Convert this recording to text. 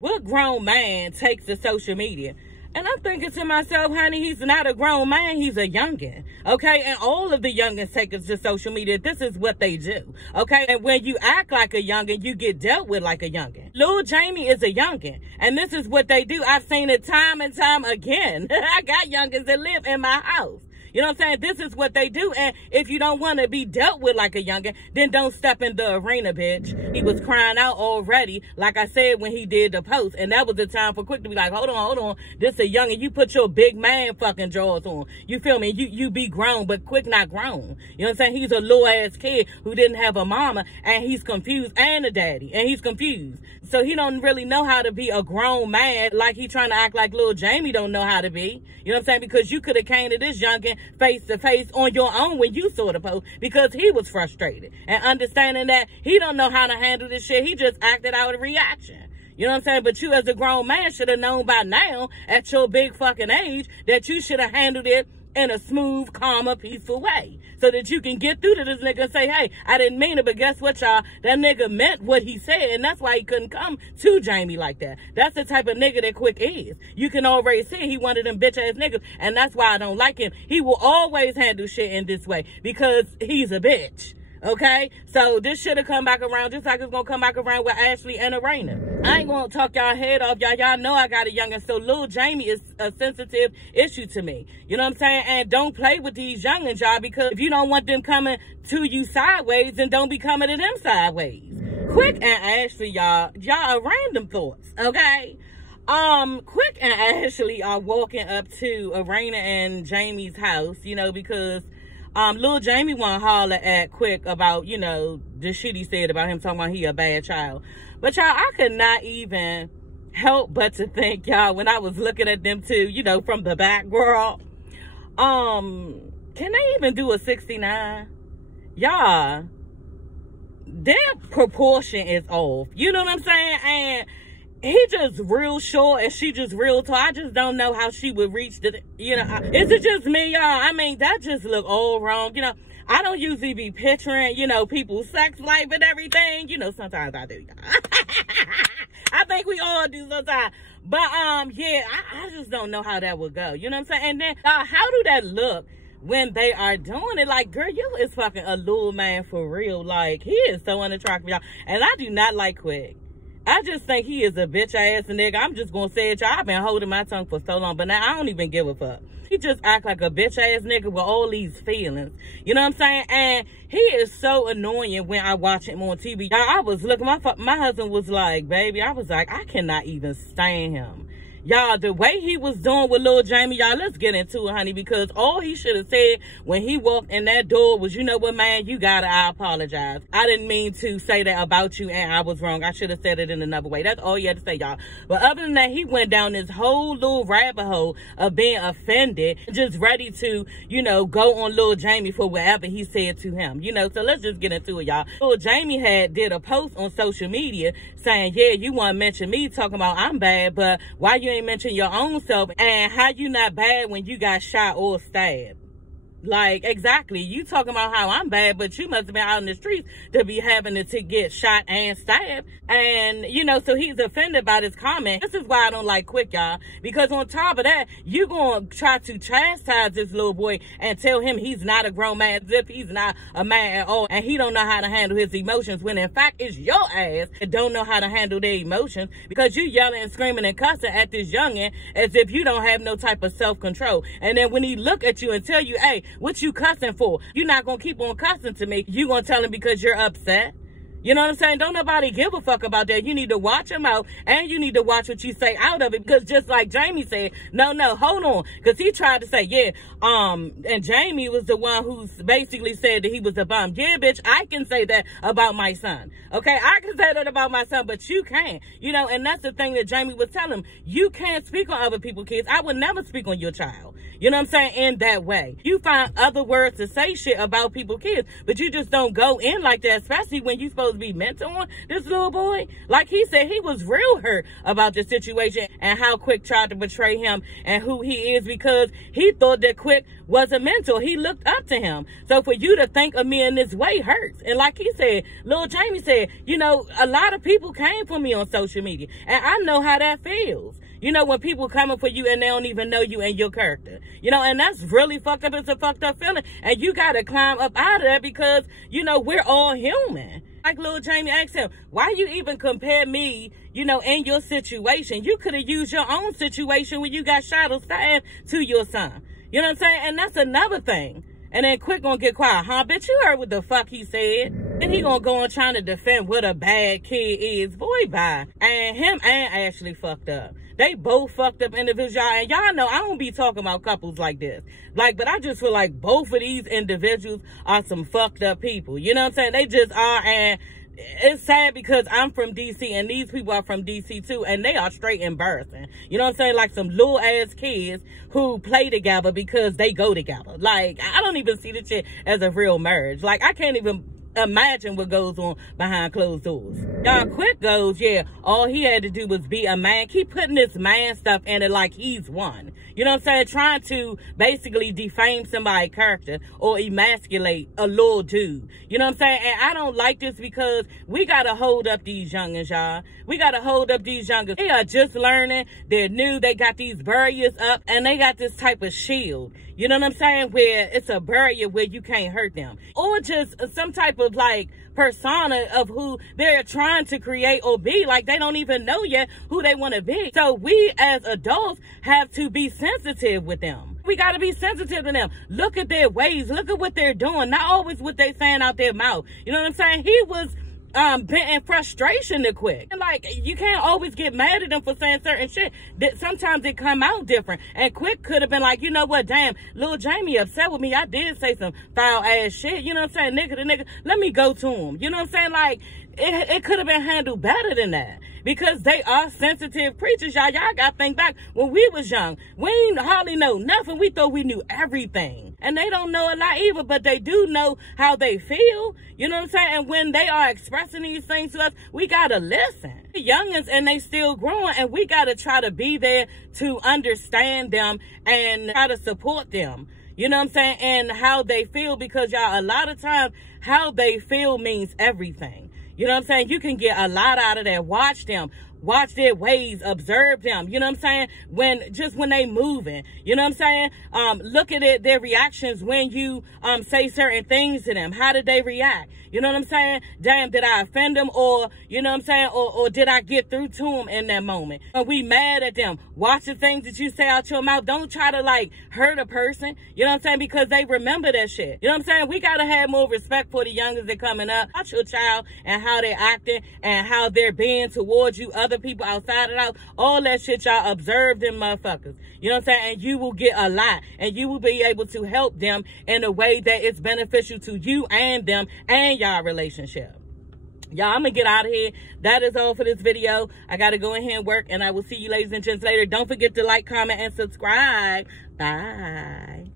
What grown man takes to social media? And I'm thinking to myself, honey, he's not a grown man, he's a youngin', okay? And all of the youngins take us to social media. This is what they do, okay? And when you act like a youngin', you get dealt with like a youngin'. Lil Jamie is a youngin', and this is what they do. I've seen it time and time again. I got youngins that live in my house. You know what I'm saying? This is what they do. And if you don't want to be dealt with like a youngin', then don't step in the arena, bitch. He was crying out already, like I said, when he did the post. And that was the time for Quick to be like, hold on. This a youngin'. You put your big man fucking drawers on. You feel me? You be grown, but Quick not grown. You know what I'm saying? He's a little ass kid who didn't have a mama, and he's confused, and a daddy, and he's confused. So he don't really know how to be a grown man, like he trying to act like Lil Jamie don't know how to be. You know what I'm saying? Because you could have came to this youngin' face to face on your own when you saw the post, because he was frustrated and understanding that he don't know how to handle this shit. He just acted out of reaction. You know what I'm saying? But you as a grown man should have known by now at your big fucking age that you should have handled it in a smooth, calmer, peaceful way, so that you can get through to this nigga and say, hey, I didn't mean it, but guess what, y'all? That nigga meant what he said, and that's why he couldn't come to Jamie like that. That's the type of nigga that Quick is. You can already see he one of them bitch-ass niggas, and that's why I don't like him. He will always handle shit in this way, because he's a bitch. Okay, so this should have come back around just like it's gonna come back around with Ashley and Arena. I ain't gonna talk y'all head off. Y'all know I got a youngin', so Lil Jamie is a sensitive issue to me. You know what I'm saying? And don't play with these youngins, y'all, because if you don't want them coming to you sideways, then don't be coming to them sideways. Quick and Ashley, y'all are random thoughts, okay? Quick and Ashley are walking up to Arena and Jamie's house, you know, because Lil Jamie want to holler at Quick about, you know, the shit he said about him, talking about he a bad child. But y'all, I could not even help but to think, y'all, when I was looking at them two, you know, from the back world, can they even do a 69? Y'all, their proportion is off. You know what I'm saying? And he just real short and she just real tall. I just don't know how she would reach the, you know, is it just me, y'all? I mean, that just look all wrong. You know, I don't usually be picturing, you know, people's sex life and everything. You know, sometimes I do, y'all. I think we all do sometimes. But, yeah, I just don't know how that would go. You know what I'm saying? And then, how do that look when they are doing it? Like, girl, you is fucking a little man for real. Like, he is so unattractive, y'all. And I do not like Quick. I just think he is a bitch ass nigga. I'm just gonna say it, y'all. I've been holding my tongue for so long, but now I don't even give a fuck. He just act like a bitch ass nigga with all these feelings. You know what I'm saying? And he is so annoying when I watch him on TV. Y'all, I was looking, my husband was like, baby, I was like, I cannot even stand him. Y'all, the way he was doing with Lil Jamie, y'all, let's get into it, honey, because all he should have said when he walked in that door was, you know what, man, you gotta, I apologize. I didn't mean to say that about you, and I was wrong. I should have said it in another way. That's all he had to say, y'all. But other than that, he went down this whole little rabbit hole of being offended, just ready to, you know, go on Lil Jamie for whatever he said to him, you know. So let's just get into it, y'all. Lil Jamie did a post on social media saying, yeah, you want to mention me, talking about I'm bad, but why you ain't mention your own self, and how you not bad when you got shot or stabbed? Like, exactly. You talking about how I'm bad, but you must have been out in the streets to be having to get shot and stabbed. And, you know, so he's offended by this comment. This is why I don't like Quick, y'all. Because on top of that, you gonna try to chastise this little boy and tell him he's not a grown man, as if he's not a man at all, and he don't know how to handle his emotions, when in fact it's your ass that don't know how to handle their emotions, because you yelling and screaming and cussing at this youngin' as if you don't have no type of self-control. And then when he look at you and tell you, hey, what you cussing for? You're not gonna keep on cussing to me. You gonna tell him because you're upset? You know what I'm saying? Don't nobody give a fuck about that. You need to watch him out, and you need to watch what you say out of it, because just like Jamie said, no, hold on, because he tried to say, yeah, and Jamie was the one who basically said that he was a bum. Yeah, bitch, I can say that about my son. Okay, I can say that about my son, but you can't. You know, and that's the thing that Jamie was telling him. You can't speak on other people's kids. I would never speak on your child. You know what I'm saying? In that way. You find other words to say shit about people's kids, but you just don't go in like that, especially when you supposed supposed to be mentoring this little boy? Like he said, he was real hurt about the situation and how Quick tried to betray him and who he is, because he thought that Quick was a mentor. He looked up to him. So for you to think of me in this way hurts. And like he said, Lil Jamie said, you know, a lot of people came for me on social media, and I know how that feels. You know, when people coming for you and they don't even know you and your character. You know, and that's really fucked up. It's a fucked up feeling. And you got to climb up out of that, because, you know, we're all human. Like Lil Jamie asked him, why you even compare me, you know, in your situation? You could have used your own situation when you got shot or stabbed to your son. You know what I'm saying? And that's another thing. And then Quick gonna get quiet. Huh, bitch, you heard what the fuck he said. Then he gonna go on trying to defend what a bad kid is. Boy, bye. And him and Ashley fucked up. They both fucked up individuals. And y'all know I don't be talking about couples like this. Like, but I just feel like both of these individuals are some fucked up people. You know what I'm saying? They just are. And it's sad because I'm from DC and these people are from DC too, and they are straight embarrassing. You know what I'm saying? Like some little ass kids who play together because they go together. Like, I don't even see this shit as a real marriage. Like, I can't even imagine what goes on behind closed doors. Y'all, Quick goes, yeah, all he had to do was be a man. Keep putting this man stuff in it like he's one. You know what I'm saying? Trying to basically defame somebody's character or emasculate a little dude. You know what I'm saying? And I don't like this, because we got to hold up these youngins, y'all. We got to hold up these youngins. They are just learning. They're new. They got these barriers up, and they got this type of shield. You know what I'm saying? Where it's a barrier where you can't hurt them. Or just some type of like persona of who they're trying to create or be. Like, they don't even know yet who they want to be. So we as adults have to be sensitive with them. We got to be sensitive to them. Look at their ways. Look at what they're doing. Not always what they saying out their mouth. You know what I'm saying? He was venting frustration to Quick. And like, you can't always get mad at them for saying certain shit. That sometimes it come out different. And Quick could have been like, you know what, damn, Lil Jamie upset with me. I did say some foul ass shit. You know what I'm saying? Nigga to nigga, let me go to him. You know what I'm saying? Like, it could have been handled better than that. Because they are sensitive creatures, y'all. Y'all got to think back when we was young. We ain't hardly know nothing. We thought we knew everything. And they don't know a lot either, but they do know how they feel. You know what I'm saying? And when they are expressing these things to us, we got to listen. The youngins, and they still growing, and we got to try to be there to understand them and try to support them. You know what I'm saying? And how they feel, because y'all, a lot of times, how they feel means everything. You know what I'm saying? You can get a lot out of that. Watch them. Watch their ways. Observe them. You know what I'm saying? When they moving. You know what I'm saying? Look at it, their reactions when you say certain things to them. How did they react? You know what I'm saying? Damn, did I offend them? Or, you know what I'm saying? Or did I get through to them in that moment? Are we mad at them? Watch the things that you say out your mouth. Don't try to like hurt a person. You know what I'm saying? Because they remember that shit. You know what I'm saying? We got to have more respect for the youngers that coming up. Watch your child and how they're acting and how they're being towards you, other people outside of the house. All that shit, y'all, observe them motherfuckers. You know what I'm saying? And you will get a lot. And you will be able to help them in a way that is beneficial to you and them and y'all relationship. Y'all, I'm gonna get out of here. That is all for this video. I gotta go in here and work, and I will see you ladies and gents later. Don't forget to like, comment, and subscribe. Bye.